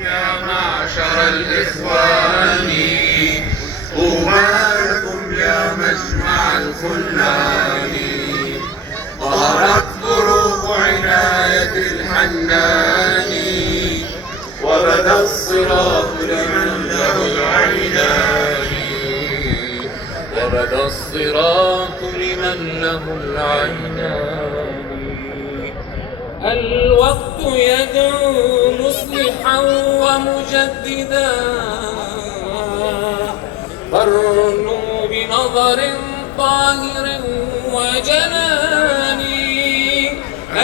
يا معشر الإخوان طوبى لكم يا مجمع الخلان ظهرت بروق عناية الحنان وبدا الصراط لمن له العينان وبدا الصراط لمن له العينان الوقت يدعو مصلحا ومجددا فارنوا بنظر طاهر وجنان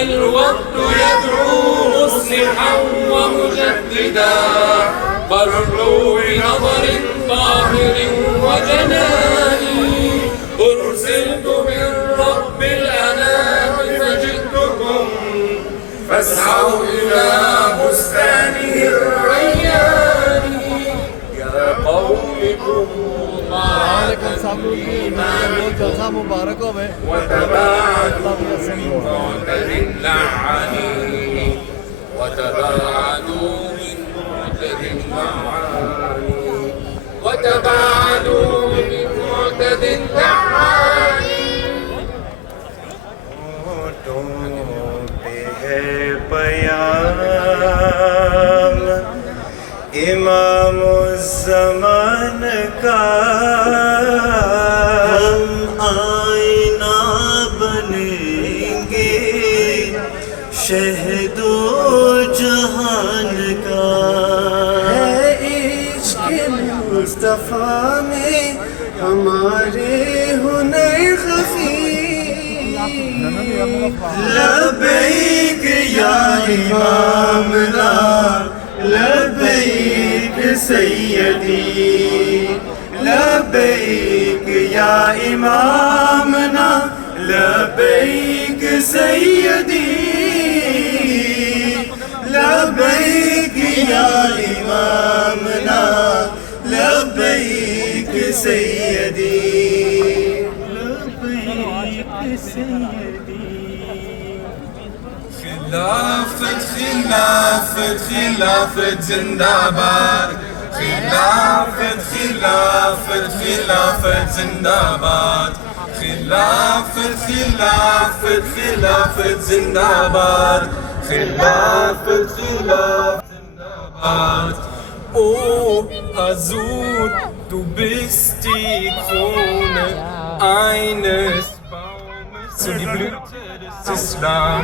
الوقت يدعو مصلحا ومجددا فارنوا بنظر طاهر وجنان أرسلت من رب الأنام فجئتكم فاسعوا إلى بستانه الريان يا قوم كونوا طاعة الإيمان وتباعدوا من معتد لعان وتباعدوا من معتد لعان وتباعدوا من معتد لعان पयाम इमाम ज़मान का हम आईना बनेंगे शहदो जहान का है इश्क़ मुस्तफ़ा में हमारे हुनर खफी लबैक या इमामना लबैक सैयदी लबैक या इमामना लबैक सैयदी लबैक या इमामना Labbaik सैयदी Labbaik सैयदी خلافة خلافة خلافة زنداباد خلافة خلافة خلافة زنداباد خلافة خلافة خلافة زنداباد خلافة خلافة زنداباد Oh, Azur, du bist die Krone eines Baumes und die Blüte des Islam.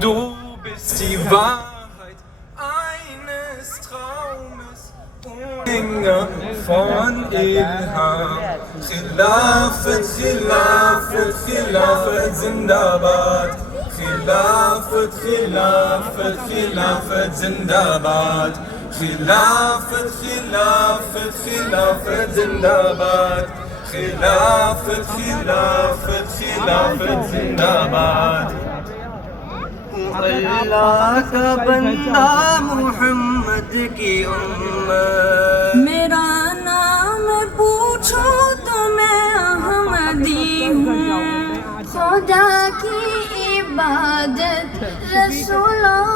Du bist die Wahrheit eines Traumes, Umhänger von Ilham. Khilafat, Khilafat, Khilafat, Zindabad. Khilafat, Khilafat, Khilafat, Zindabad. Khilafat, Khilafat, Khilafat, Zindabad. Khilafat, Khilafat, Khilafat, Zindabad. अल्लाह का बंदा मोहम्मद की उम्मत मेरा नाम पूछो तो मैं अहमदी हूँ खुदा की इबादत रसूलों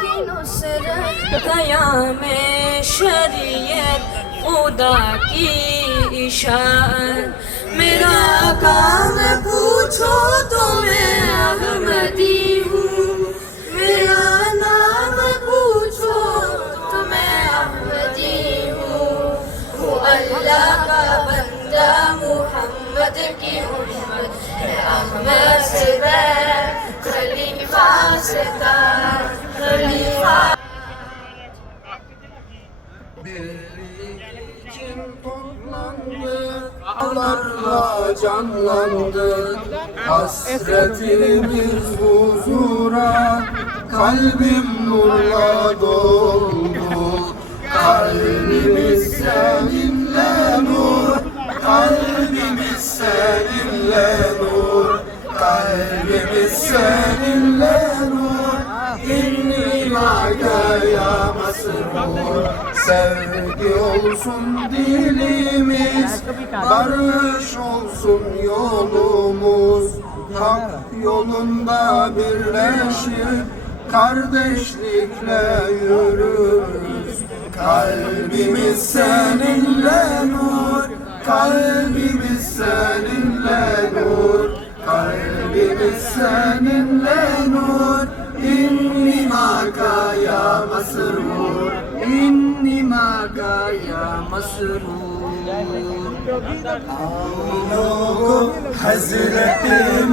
की नुसरत क़याम शरीयत खुदा की इशाअत मेरा काम पूछो तो मैं अहमदी हूँ मेरा नाम पूछो तो मैं अहमदी हूँ अल्लाह का बंदा मुहम्मद की उम्मत है अहमद से बैर खलीफा से तार खलीफा Ağlarla canlandık hasretimiz huzura kalbim nurla doldu kalbimiz seninle nur kalbimiz seninle nur kalbimiz seninle nur inni ma'aka ya masrur sevgi olsun dilimiz barış olsun yolumuz hak yolunda birleşip kardeşlikle yürür Kalbimiz seninle nur, kalbimiz seninle nur, kalbimiz seninle nur. İnni maka ya masrur, inni maka ya masrur. लोगों हजरत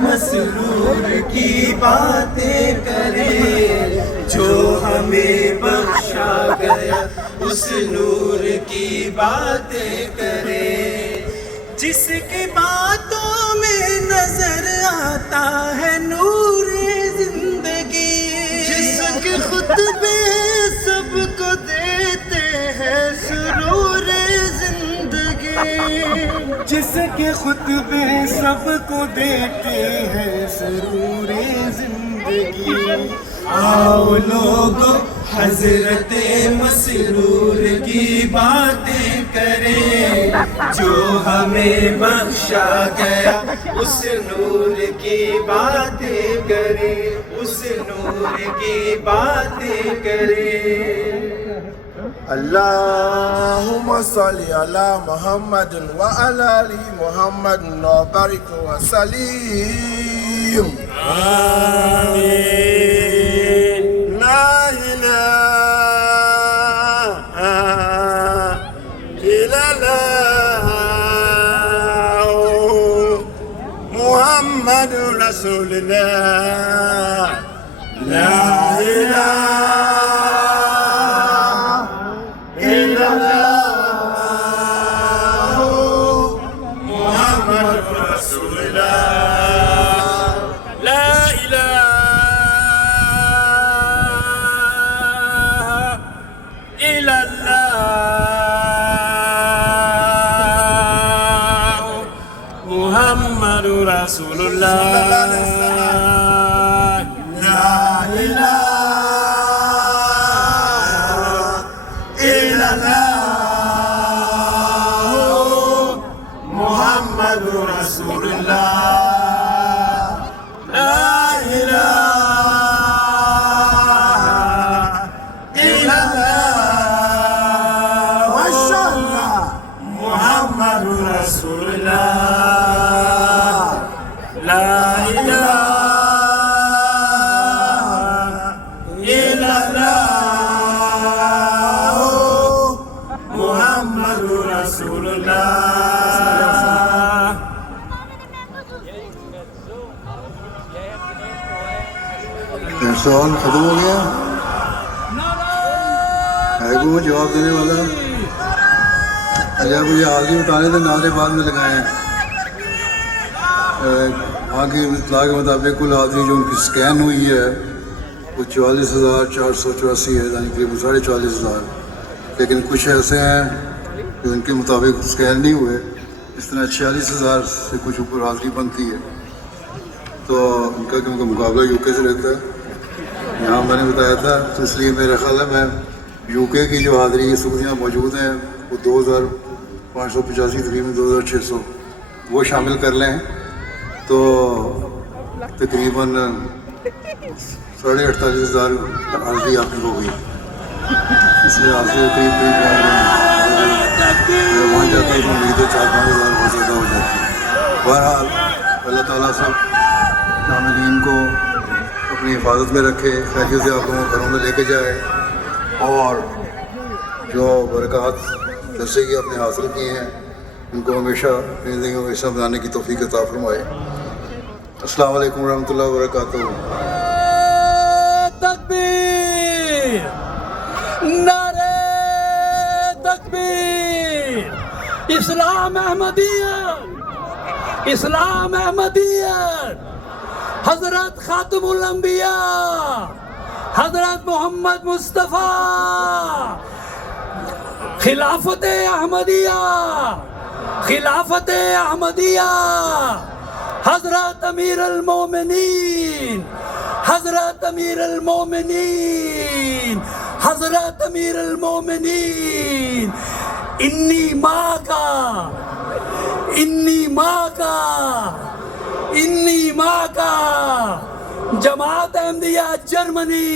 मसरूर की बातें करें जो हमें बख्शा गया उस नूर की बातें करें जिसकी बातों में नजर आता है नूर जिंदगी जिसके खुतबे सबको देते हैं सुरूर जिसके खुतबे सबको देते हैं सरूर जिंदगी आओ लोगो हजरत मसरूर की बातें करें जो हमें बख्शा गया उस नूर की बातें करें उस नूर की बातें करें Allahumma salli ala Muhammadin wa ala ali Muhammadin wa barik wa salim. Amin. La ilaha illallah Muhammadur Rasulullah. La ilaha Rasulullah La ilaha illallah Muhammadur Rasulullah La ilaha illallah Mashallah Muhammadur Rasulullah La ilaha illallah Muhammadur Rasulullah सवाल खत्म हो गया है कोई जवाब देने वाला अगर मुझे हाल ही बताने तो नारे बाद में लगाए हैं आगे इतला के मुताबिक कुल आदमी जो उनकी स्कैन हुई है वो 44,484 है यानी करीब 44,500 लेकिन कुछ ऐसे हैं जो उनके मुताबिक स्कैन नहीं हुए इस तरह 46,000 से कुछ ऊपर हाजिरी बनती है तो उनका क्योंकि मुकाबला यूके से रहता है यहाँ मैंने बताया था तो इसलिए मेरा ख्याल है मैं यूके की जो हाजिरी सूदियाँ मौजूद हैं वो 2,585 तकरीबन 2,600 वो शामिल कर लें तो तकरीबन 48,500 हाजिरी आपकी हो गई इसलिए आपसे करीब वहाँ जाता है तो उम्मीद है 4-5 हज़ार बहुत ज़्यादा हो जाती है बहरहाल अल्लाह ताला सब नामदीन को अपनी हिफाजत में रखे खैरियत से आप लोगों को घरों में लेके जाए और जो बरक़ात जैसे कि आपने हासिल किए हैं उनको हमेशा अपनी ज़िंदगी में हमेशा बनाने की तौफ़ीक़ अता फरमाए। अस्सलाम वालेकुम रहमतुल्लाहि व बरकातुहू। तकबीर नारे तकबीर इस्लाम अहमदियत इस्लाम अहमदियत हजरत खातमुल अंबिया हजरत मोहम्मद मुस्तफ़ा खिलाफत अहमदिया खिलाफत अहमदिया हजरत अमीर अल मोमिनीन हजरत अमीर अल मोमिनीन हजरत अमीर अल मोमिनीन इन्नी माँ का इन्नी माँ का इन्नी माँ का जमात अहमदिया जर्मनी,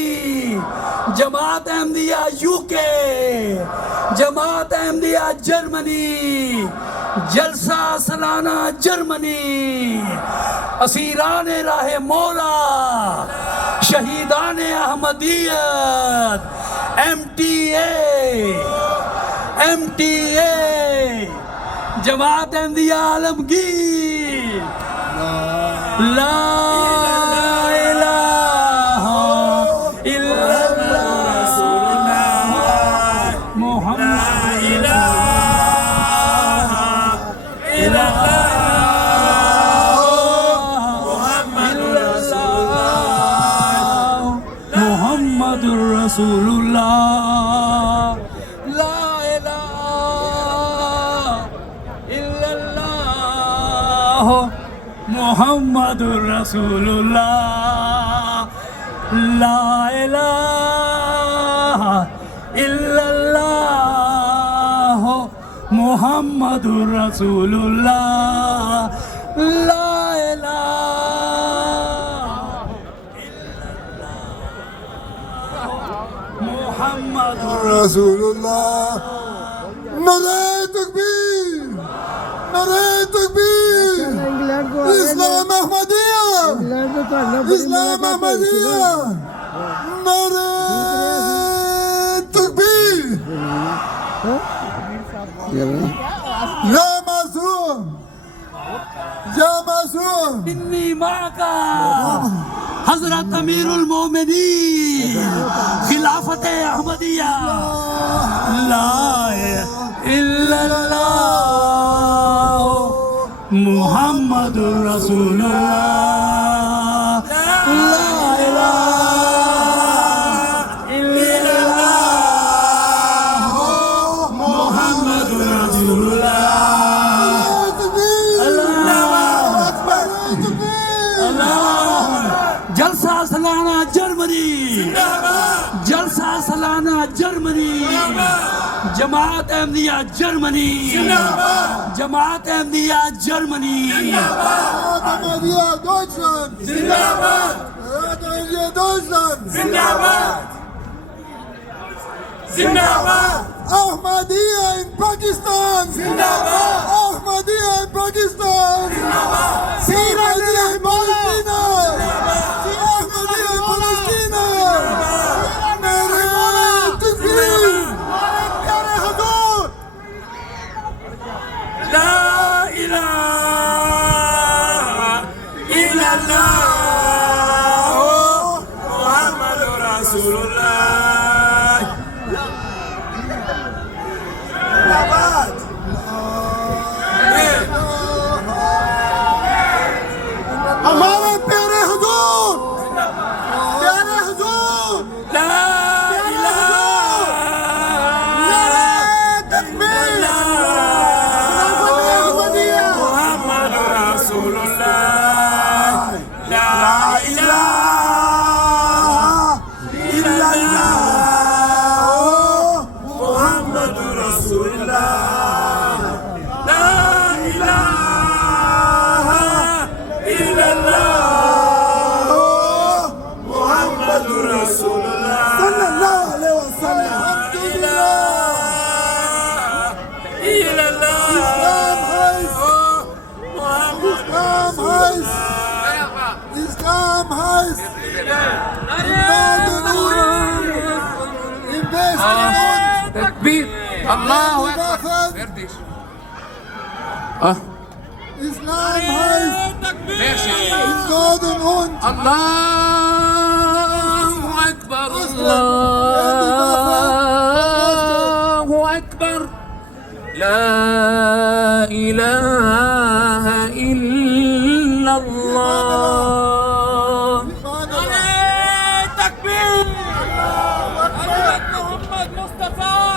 जमात अहमदिया यूके, जमात अहमदिया जर्मनी, जलसा सालाना जर्मनी, असीरान राह मौला, शहीदान अहमदियत, MTA, जमात अहमदिया आलमगीर, ला इलाहा इल्लल्लाह मुहम्मद मुहम्मदुर रसूलुल्लाह, ला इलाहा इल्लल्लाह मुहम्मदुर रसूलुल्लाह, ला इलाहा इल्लल्लाह मुहम्मदुर रसूलुल्लाह, ला इलाहा मुहम्मदुर रसूलुल्लाह। नारे तकबीर, नारे तकबीर, इस्लाम अहमदिया, इस्लाम अहमदिया, नारे तकबीर। या मासूम, या मासूम, इन्नी माँ का हजरत अमीरुल मोमिनीन खिलाफत अहमदिया, ला इल्लल्लाह मुहम्मदुर रसूलुल्लाह, ला इलाहा इल्लल्लाह मुहम्मदुर रसूलुल्लाह, अल्लाहु अकबर, अल्लाह। जलसा सालाना जर्मनी, जलसा सालाना जर्मनी, जमात अहमदिया जर्मनी, जमात अहमदिया जर्मनी, जमात अहमदिया deutschland, जिंदाबाद, जमात अहमदिया deutschland, जिंदाबाद, जिंदाबाद, Ahmadiyya in Pakistan, जिंदाबाद, Ahmadiyya in Pakistan, Ahmadiyya in Palestina, Ahmadiyya in Palestina, Nare Takbir, Pyare Hudud, ला इलाहा इल्लल्लाह मुहम्मदुर रसूलुल्लाह। जिंदाबाद, हमारे प्यारे हुजूर, प्यारे हुजूर, ला Islam heißt تكبير، الله أكبر. Islam heißt in Norden und الله أكبر، الله أكبر، لا إله إلا الله. تكبير، محمد مصطفى.